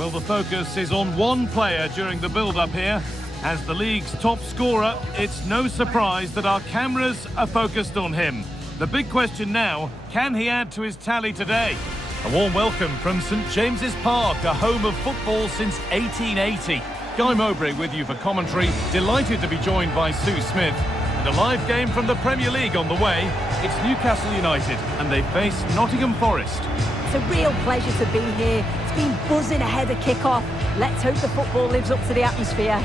Well, the focus is on one player during the build-up here. As the league's top scorer, it's no surprise that our cameras are focused on him. The big question now, can he add to his tally today? A warm welcome from St James's Park, a home of football since 1880. Guy Mowbray with you for commentary. Delighted to be joined by Sue Smith. And a live game from the Premier League on the way. It's Newcastle United and they face Nottingham Forest. It's a real pleasure to be here. It's been buzzing ahead of kick-off. Let's hope the football lives up to the atmosphere.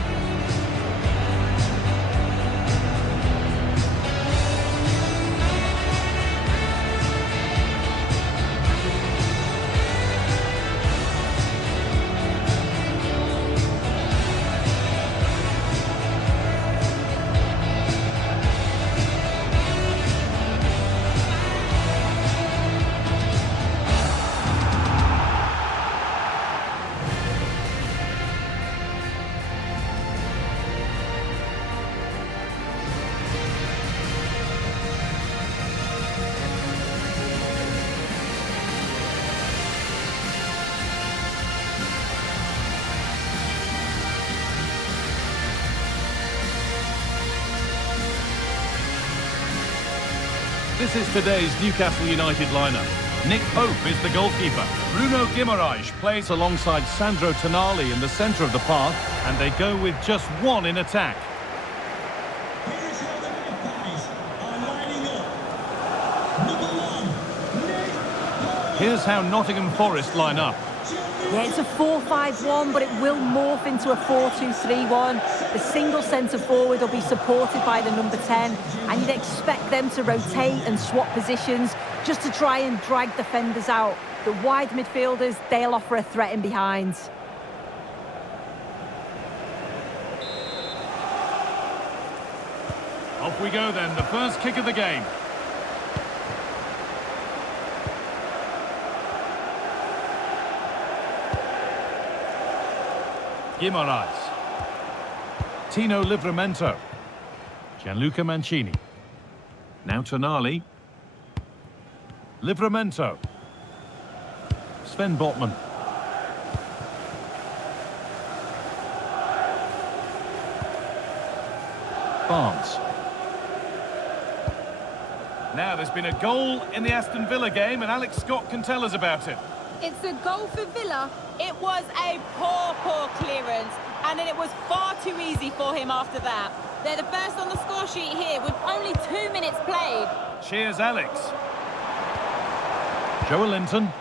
This is today's Newcastle United lineup. Nick Pope is the goalkeeper. Bruno Guimaraes plays alongside Sandro Tonali in the centre of the park, and they go with just one in attack. Here's how Nottingham Forest line up. Yeah, it's a 4-5-1, but it will morph into a 4-2-3-1. The single centre-forward will be supported by the number 10, and you'd expect them to rotate and swap positions just to try and drag defenders out. The wide midfielders, they'll offer a threat in behind. Off we go then, the first kick of the game. Guimaraes. Tino Livramento. Gianluca Mancini. Now Tonali. Livramento. Sven Botman. Barnes. Now there's been a goal in the Aston Villa game and Alex Scott can tell us about it. It's a goal for Villa. It was a poor clearance, and then it was far too easy for him after that. They're the first on the score sheet here with only 2 minutes played. Cheers, Alex. Joe Linton.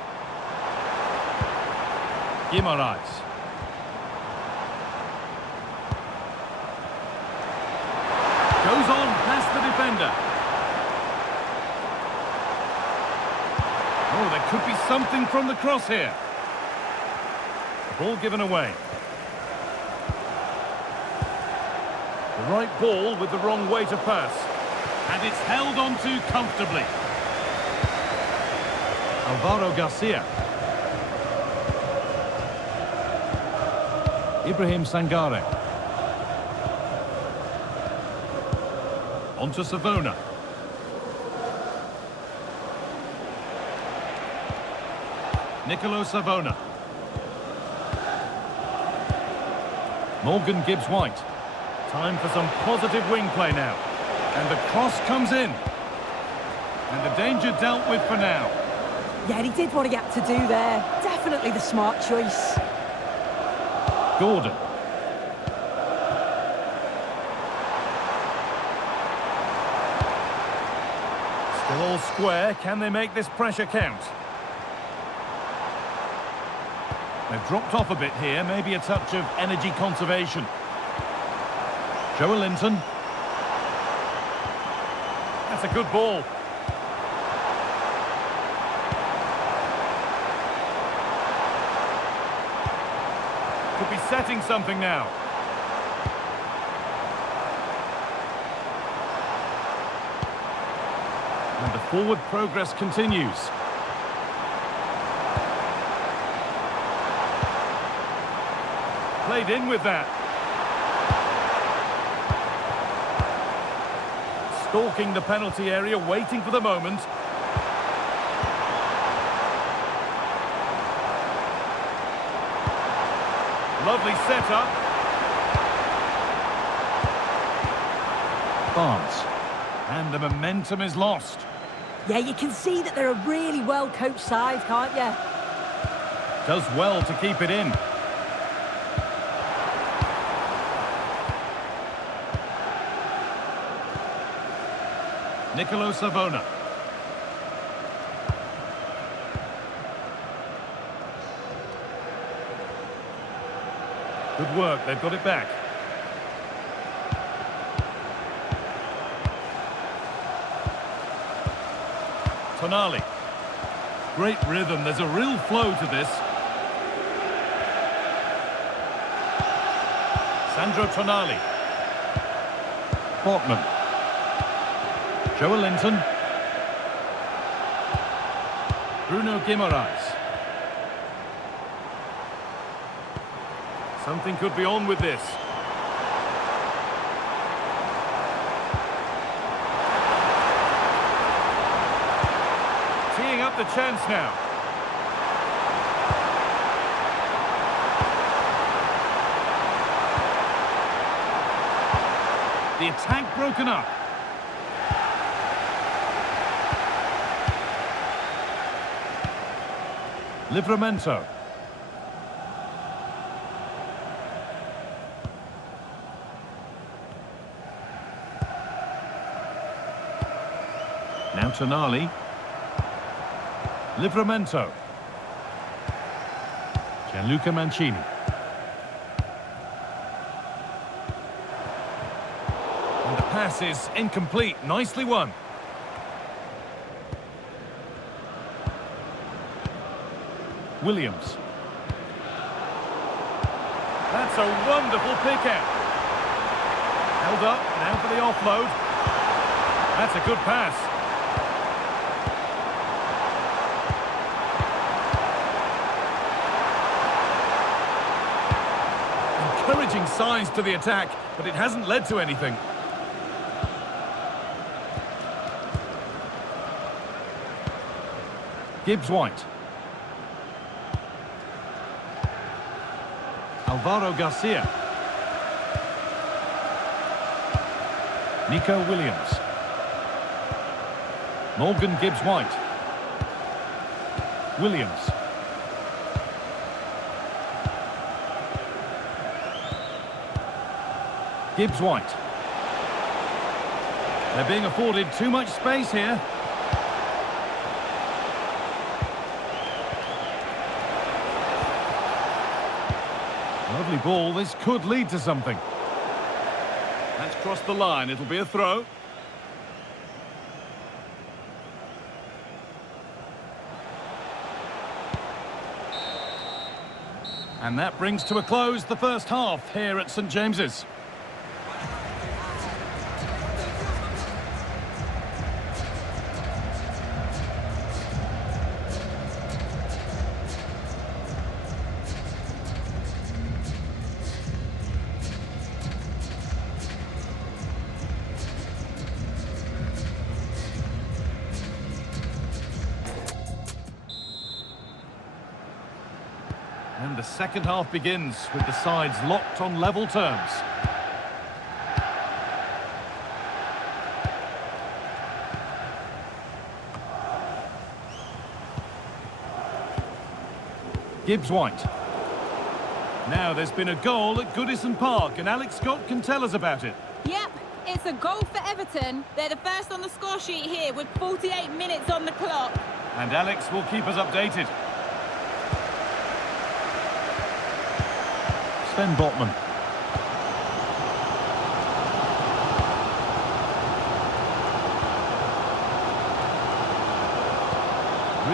Guimaraes. Goes on past the defender. Oh, there could be something from the cross here. Ball given away. The right ball with the wrong way to pass. And it's held on to comfortably. Alvaro Garcia. Ibrahim Sangare. On to Savona. Nicolo Savona. Morgan Gibbs-White. Time for some positive wing play now. And the cross comes in. And the danger dealt with for now. Yeah, he did what he had to do there. Definitely the smart choice. Gordon. Still all square. Can they make this pressure count? They've dropped off a bit here, maybe a touch of energy conservation. Joe Linton. That's a good ball. Could be setting something now. And the forward progress continues. Played in with that. Stalking the penalty area, waiting for the moment. Lovely setup. Barnes. And the momentum is lost. Yeah, you can see that they're a really well-coached side, can't you? Does well to keep it in. Nicolo Savona. Good work, they've got it back. Tonali. Great rhythm, there's a real flow to this. Sandro Tonali. Portman. Joe Linton. Bruno Guimaraes. Something could be on with this. Teeing up the chance now. The attack broken up. Livramento. Now Tonali. Livramento. Gianluca Mancini. And the pass is incomplete. Nicely won. Williams. That's a wonderful pick out. Held up, now for the offload. That's a good pass. Encouraging signs to the attack, but it hasn't led to anything. Gibbs-White. Alvaro Garcia. Nico Williams. Morgan Gibbs-White. Williams. Gibbs-White. They're being afforded too much space here. Lovely ball, this could lead to something. That's crossed the line, it'll be a throw. And that brings to a close the first half here at St James's. And the second half begins with the sides locked on level terms. Gibbs-White. Now there's been a goal at Goodison Park and Alex Scott can tell us about it. Yep, it's a goal for Everton. They're the first on the score sheet here with 48 minutes on the clock. And Alex will keep us updated. Sven Botman.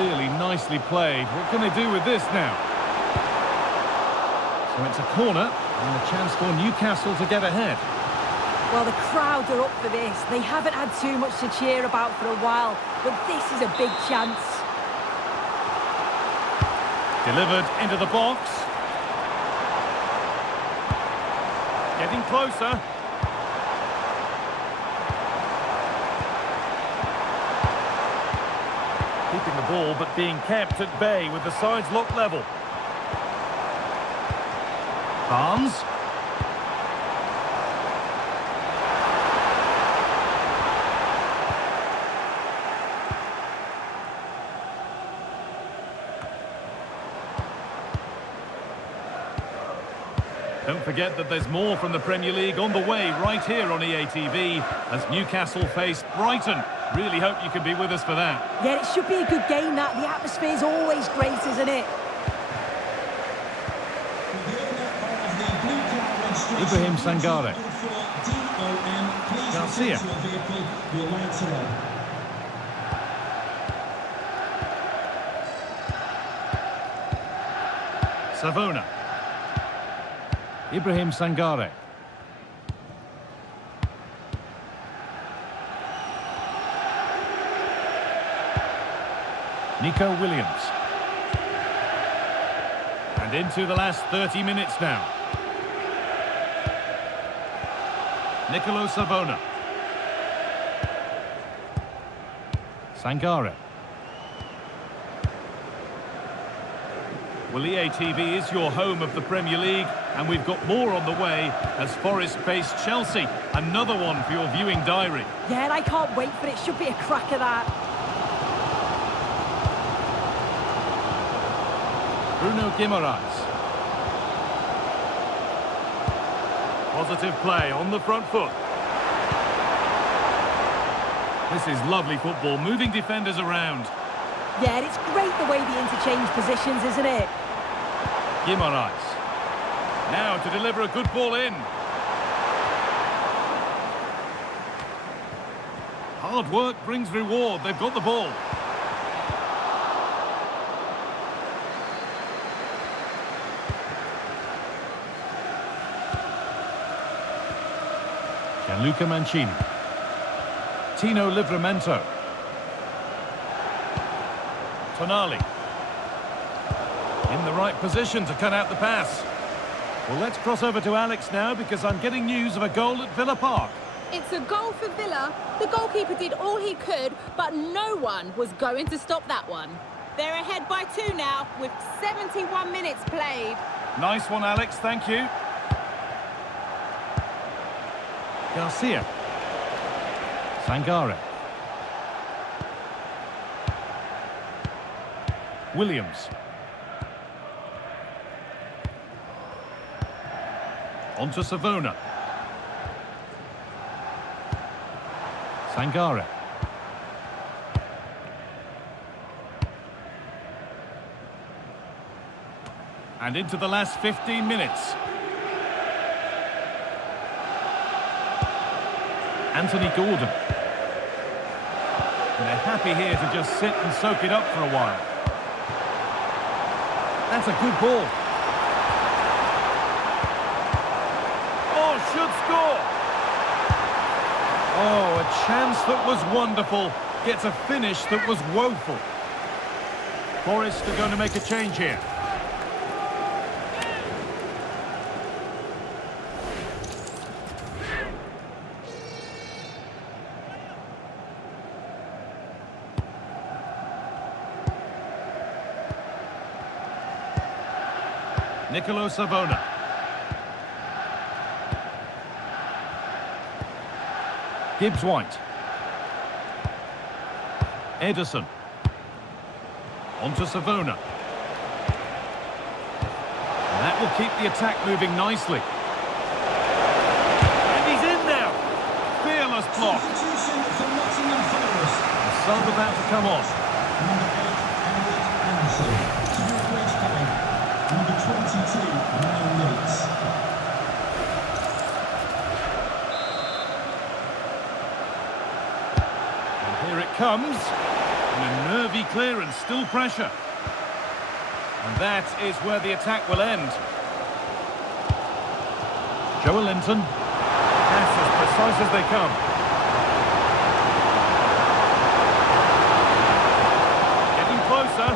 Really nicely played. What can they do with this now? So it's a corner and a chance for Newcastle to get ahead. Well, the crowd are up for this. They haven't had too much to cheer about for a while, but this is a big chance. Delivered into the box. Getting closer. Keeping the ball, but being kept at bay with the sides locked level. Barnes. Don't forget that there's more from the Premier League on the way right here on EA TV as Newcastle face Brighton. Really hope you can be with us for that. Yeah, it should be a good game, that. The atmosphere's always great, isn't it? Ibrahim Sangare. Garcia. Savona. Ibrahim Sangare. Nico Williams. And into the last 30 minutes now. Nicolo Savona. Sangare. Well, EA TV is your home of the Premier League, and we've got more on the way as Forest face Chelsea. Another one for your viewing diary. Yeah, and I can't wait for it. Should be a cracker, that. Bruno Guimaraes. Positive play on the front foot. This is lovely football, moving defenders around. Yeah, and it's great the way they interchange positions, isn't it? Guimaraes. Now to deliver a good ball in. Hard work brings reward. They've got the ball. Gianluca Mancini. Tino Livramento. Tonali. In the right position to cut out the pass. Well, let's cross over to Alex now because I'm getting news of a goal at Villa Park. It's a goal for Villa. The goalkeeper did all he could, but no one was going to stop that one. They're ahead by 2 now with 71 minutes played. Nice one, Alex. Thank you. Garcia. Sangare. Williams. On to Savona. Sangare. And into the last 15 minutes. Anthony Gordon. And they're happy here to just sit and soak it up for a while. That's a good ball. Oh, should score. Oh, a chance that was wonderful. Gets a finish that was woeful. Forest are going to make a change here. Nicolo Savona. Gibbs-White. Ederson. On to Savona. And that will keep the attack moving nicely. And he's in now. Fearless block. The sub about to come off. Number 22, 9 minutes. And here it comes. And a nervy clearance, still pressure. And that is where the attack will end. Joe Linton. That's as precise as they come. Getting closer.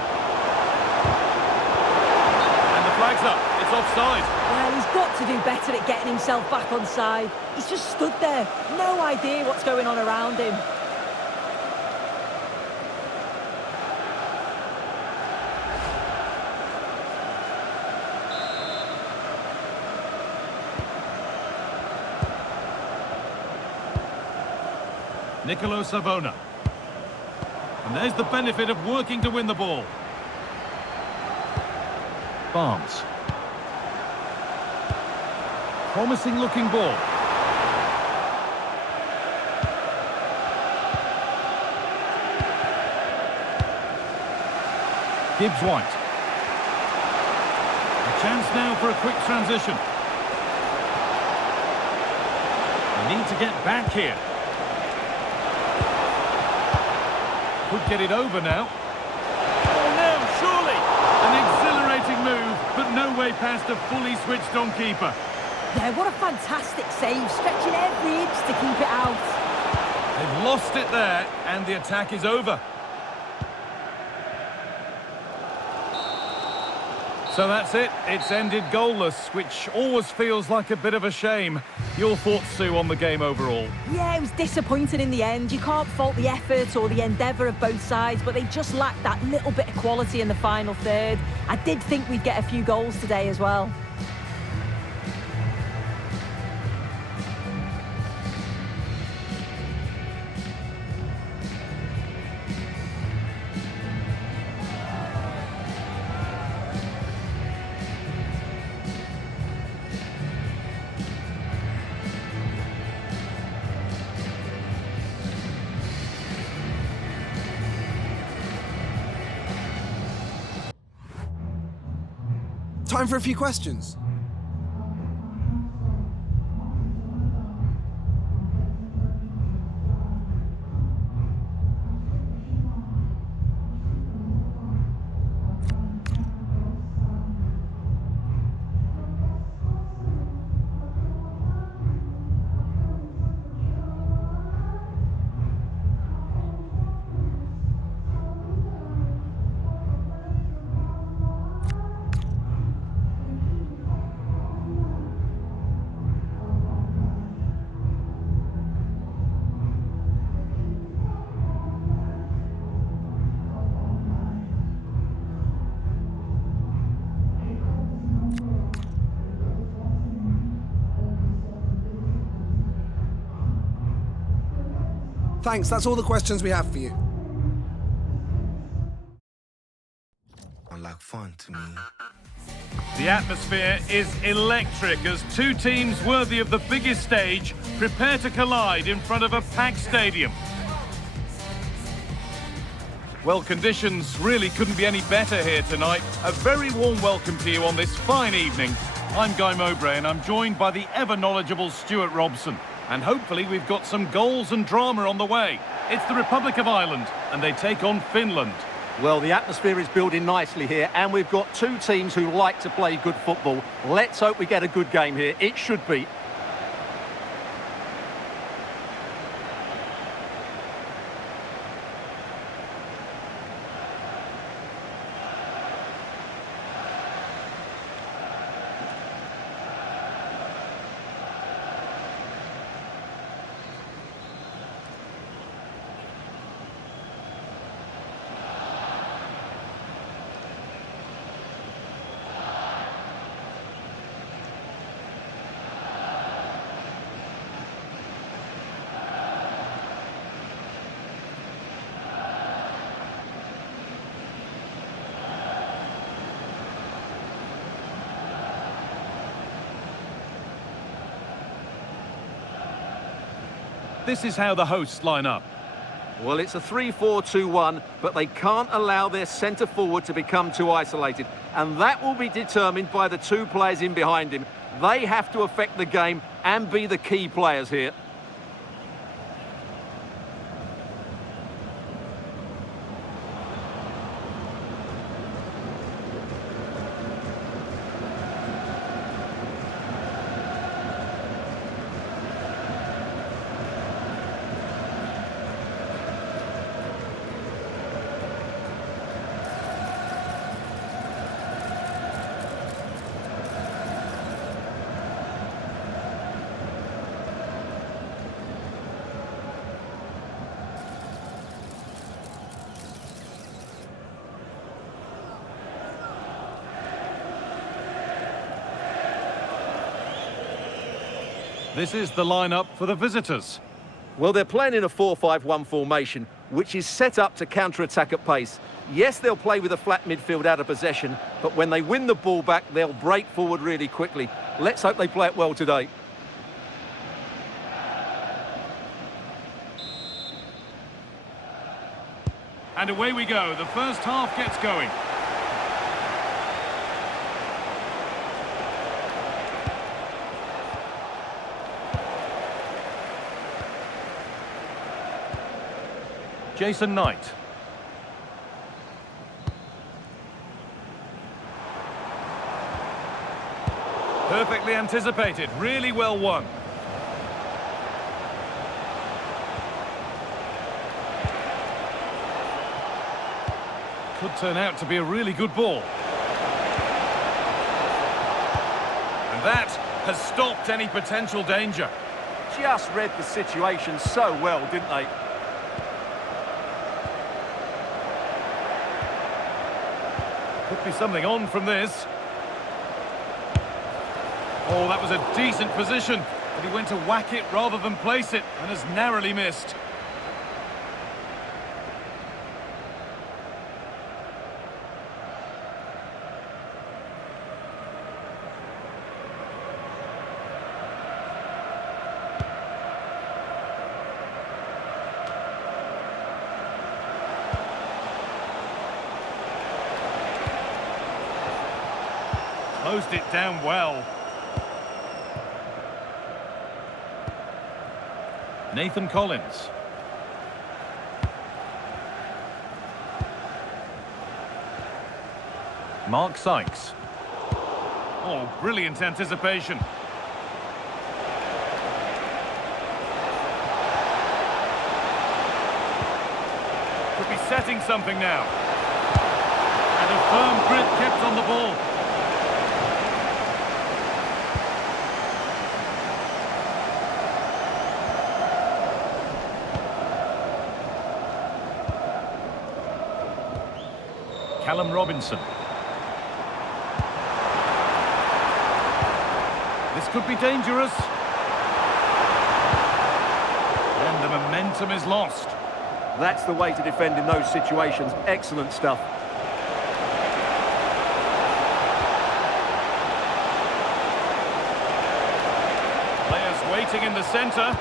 Flags up. It's offside. Well, he's got to do better at getting himself back on side. He's just stood there. No idea what's going on around him. Nicolo Savona. And there's the benefit of working to win the ball. Barnes. Promising looking ball. Gibbs White. A chance now for a quick transition. They need to get back here. Could get it over now. Oh no, surely! An exhilarating move, but no way past a fully switched on keeper. Yeah, what a fantastic save, stretching every inch to keep it out. They've lost it there, and the attack is over. So that's it, it's ended goalless, which always feels like a bit of a shame. Your thoughts, Sue, on the game overall? Yeah, it was disappointing in the end. You can't fault the effort or the endeavour of both sides, but they just lacked that little bit of quality in the final third. I did think we'd get a few goals today as well. Time for a few questions. Thanks, that's all the questions we have for you. Like fun to me. The atmosphere is electric as two teams worthy of the biggest stage prepare to collide in front of a packed stadium. Well, conditions really couldn't be any better here tonight. A very warm welcome to you on this fine evening. I'm Guy Mowbray and I'm joined by the ever-knowledgeable Stuart Robson. And hopefully we've got some goals and drama on the way. It's the Republic of Ireland and they take on Finland. Well, the atmosphere is building nicely here and we've got two teams who like to play good football. Let's hope we get a good game here. It should be. This is how the hosts line up. Well, it's a 3-4-2-1, but they can't allow their centre forward to become too isolated. And that will be determined by the two players in behind him. They have to affect the game and be the key players here. This is the lineup for the visitors. Well, they're playing in a 4-5-1 formation, which is set up to counter-attack at pace. Yes, they'll play with a flat midfield out of possession, but when they win the ball back, they'll break forward really quickly. Let's hope they play it well today. And away we go. The first half gets going. Jason Knight. Perfectly anticipated, really well won. Could turn out to be a really good ball. And that has stopped any potential danger. Just read the situation so well, didn't they? Could be something on from this. Oh, that was a decent position, but he went to whack it rather than place it, and has narrowly missed. Closed it down well. Nathan Collins. Mark Sykes. Oh, brilliant anticipation. Could be setting something now. And a firm grip kept on the ball. Callum Robinson. This could be dangerous. And the momentum is lost. That's the way to defend in those situations. Excellent stuff. Players waiting in the centre.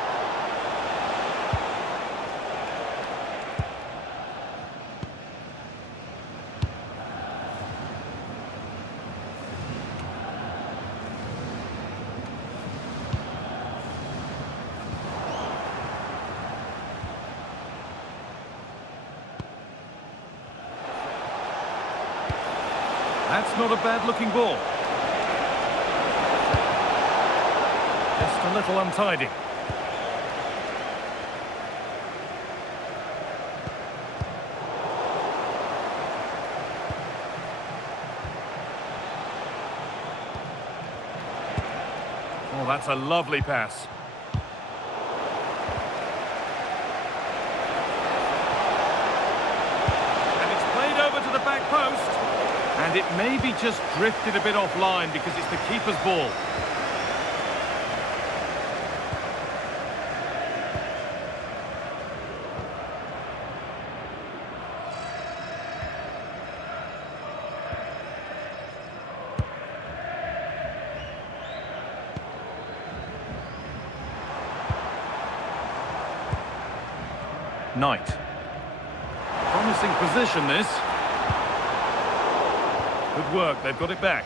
That's not a bad-looking ball. Just a little untidy. Oh, that's a lovely pass. And it's played over to the back post. And it may be just drifted a bit offline because it's the keeper's ball. Knight. Promising position, this. Good work, they've got it back.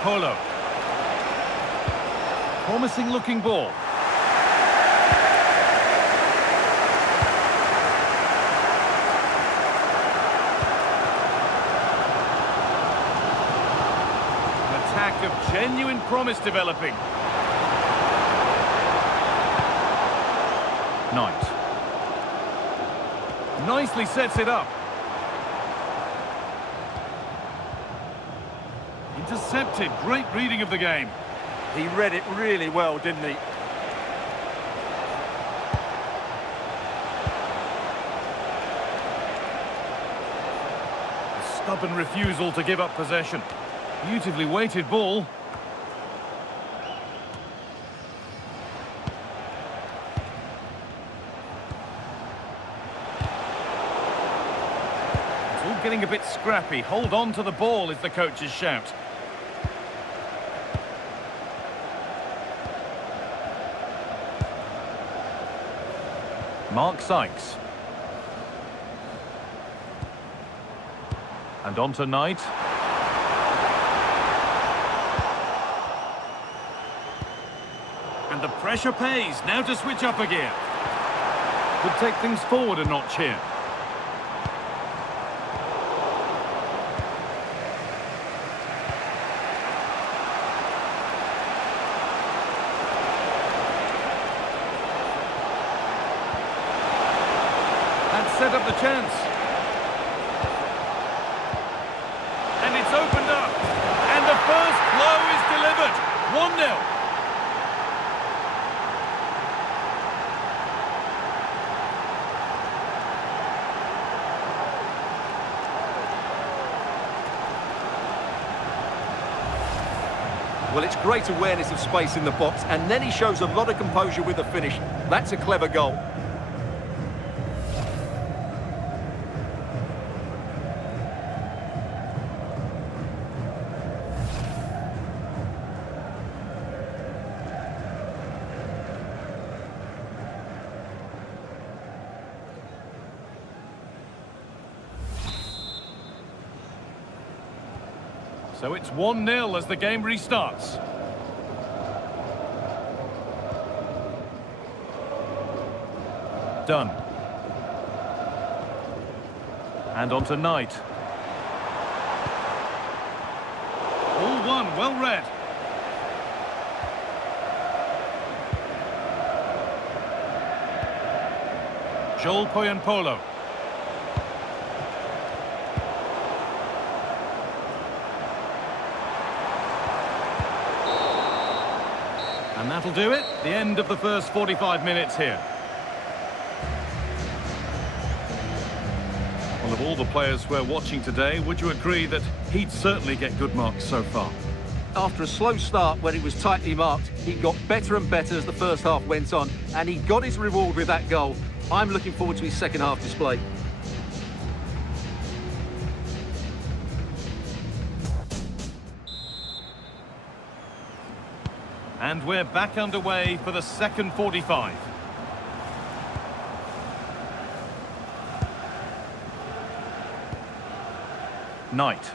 Polo. Promising looking ball. An attack of genuine promise developing. Knight. Nicely sets it up. Intercepted. Great reading of the game. He read it really well, didn't he? A stubborn refusal to give up possession. Beautifully weighted ball. getting a bit scrappy. Hold on to the ball is the coach's shout. Mark Sykes. And on to Knight. And the pressure pays. Now to switch up a gear. Could take things forward a notch here. And set up the chance. And it's opened up. And the first blow is delivered. 1-0. Well, it's great awareness of space in the box, and then he shows a lot of composure with the finish. That's a clever goal. So it's 1-0 as the game restarts. Done. And on to Knight. All one, well read. Joel Poyanpolo. And that'll do it. The end of the first 45 minutes here. Well, of all the players we're watching today, would you agree that he'd certainly get good marks so far? After a slow start when he was tightly marked, he got better and better as the first half went on, and he got his reward with that goal. I'm looking forward to his second half display. And we're back underway for the second 45. Knight.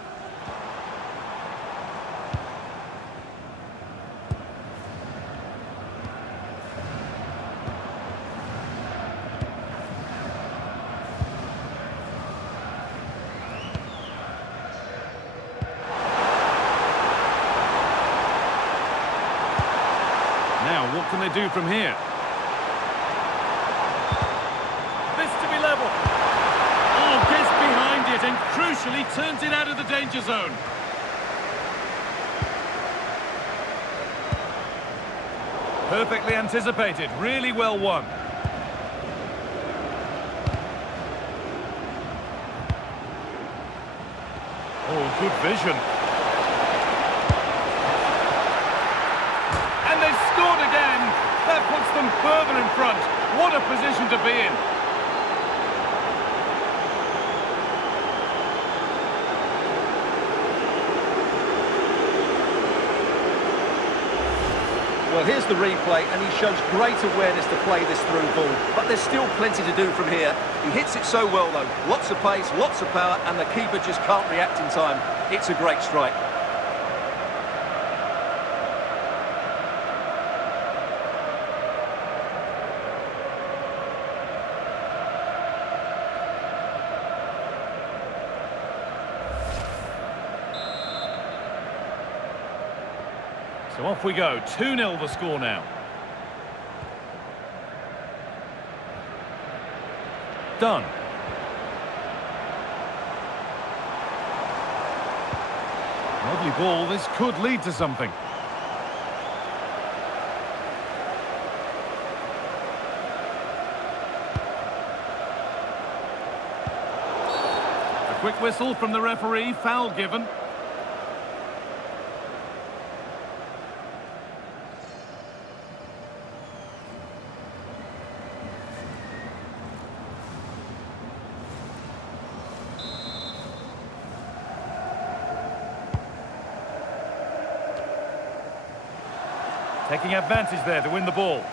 Now, what can they do from here? This to be level. Oh, gets behind it and crucially turns it out of the danger zone. Perfectly anticipated, really well won. Oh, good vision. And they've scored again. That puts them further in front. What a position to be in. Well, here's the replay, and he shows great awareness to play this through ball. But there's still plenty to do from here. He hits it so well, though. Lots of pace, lots of power, and the keeper just can't react in time. It's a great strike. So off we go, 2-0 the score now. Done. Lovely ball, this could lead to something. A quick whistle from the referee, foul given. Taking advantage there to win the ball.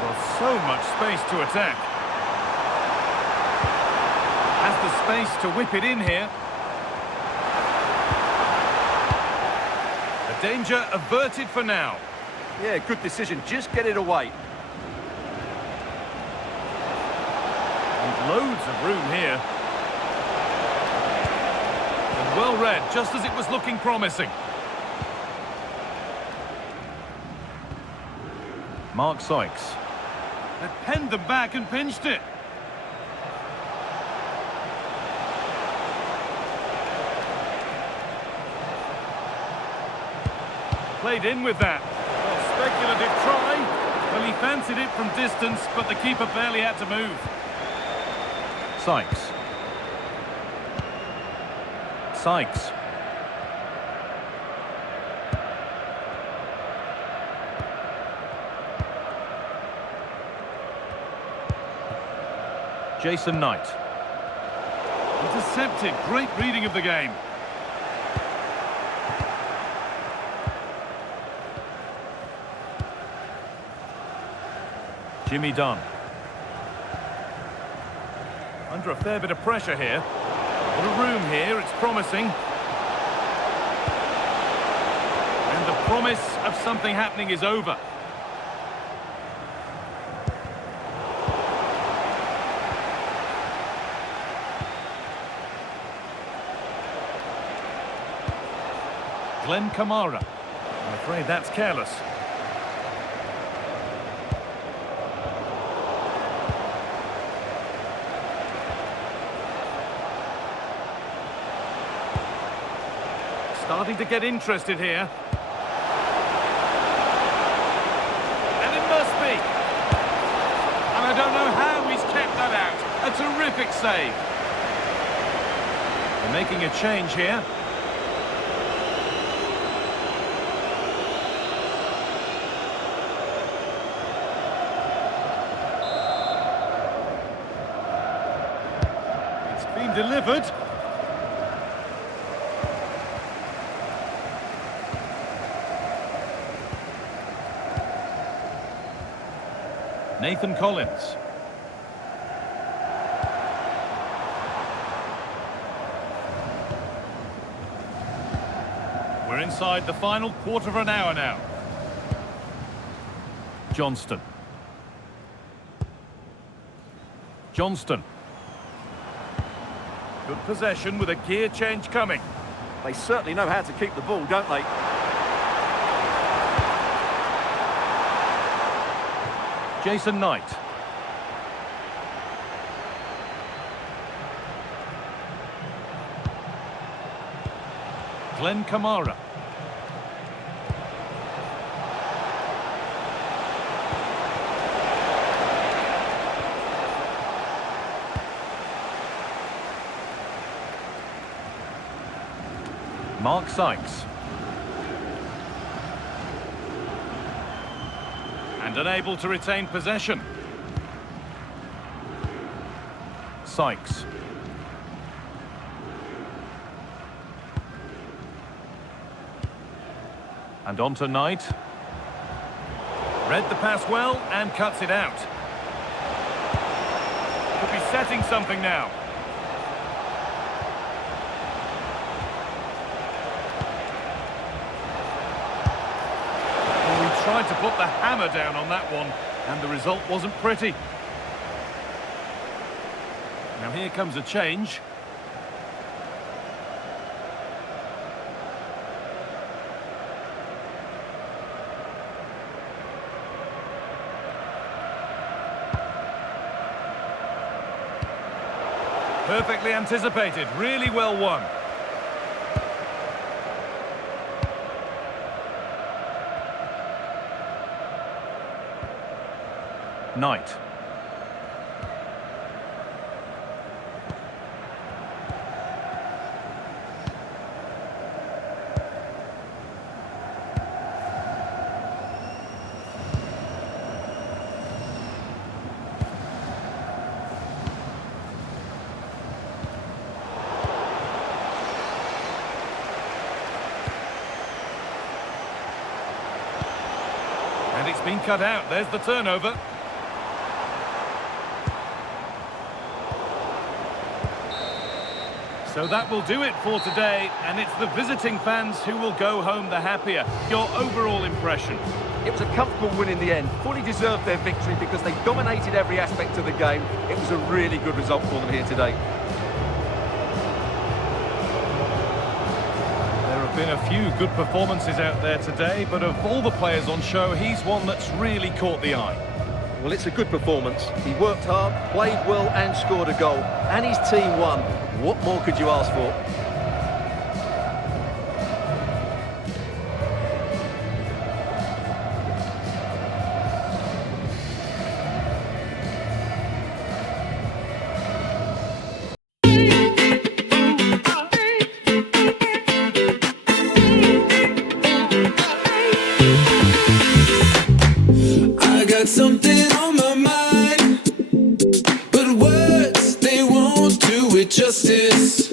Well, so much space to attack. Has the space to whip it in here. The danger averted for now. Yeah, good decision. Just get it away. And loads of room here. And well read, just as it was looking promising. Mark Sykes. They've penned them back and pinched it. Played in with that. Well, speculative try. Well, he fancied it from distance, but the keeper barely had to move. Sykes. Sykes. Jason Knight. Intercepted. Great reading of the game. Jimmy Dunn. Under a fair bit of pressure here. A bit of room here, it's promising. And the promise of something happening is over. Glenn Kamara. I'm afraid that's careless. Starting to get interested here. And it must be. And I don't know how he's kept that out. A terrific save. They're making a change here. It's been delivered. Nathan Collins. We're inside the final quarter of an hour now. Johnston. Johnston. Good possession with a gear change coming. They certainly know how to keep the ball, don't they? Jason Knight. Glenn Kamara. Mark Sykes. And unable to retain possession. Sykes. And on to Knight. Read the pass well and cuts it out. Could be setting something now. Tried to put the hammer down on that one, and the result wasn't pretty. Now here comes a change. Perfectly anticipated, really well won. Knight. been cut out. There's the turnover. So that will do it for today, and it's the visiting fans who will go home the happier. Your overall impression? It was a comfortable win in the end. Fully deserved their victory because they dominated every aspect of the game. It was a really good result for them here today. There have been a few good performances out there today, but of all the players on show, he's one that's really caught the eye. Well, it's a good performance. He worked hard, played well and scored a goal. And his team won. What more could you ask for? I got something on my mind, but words, they won't do it justice.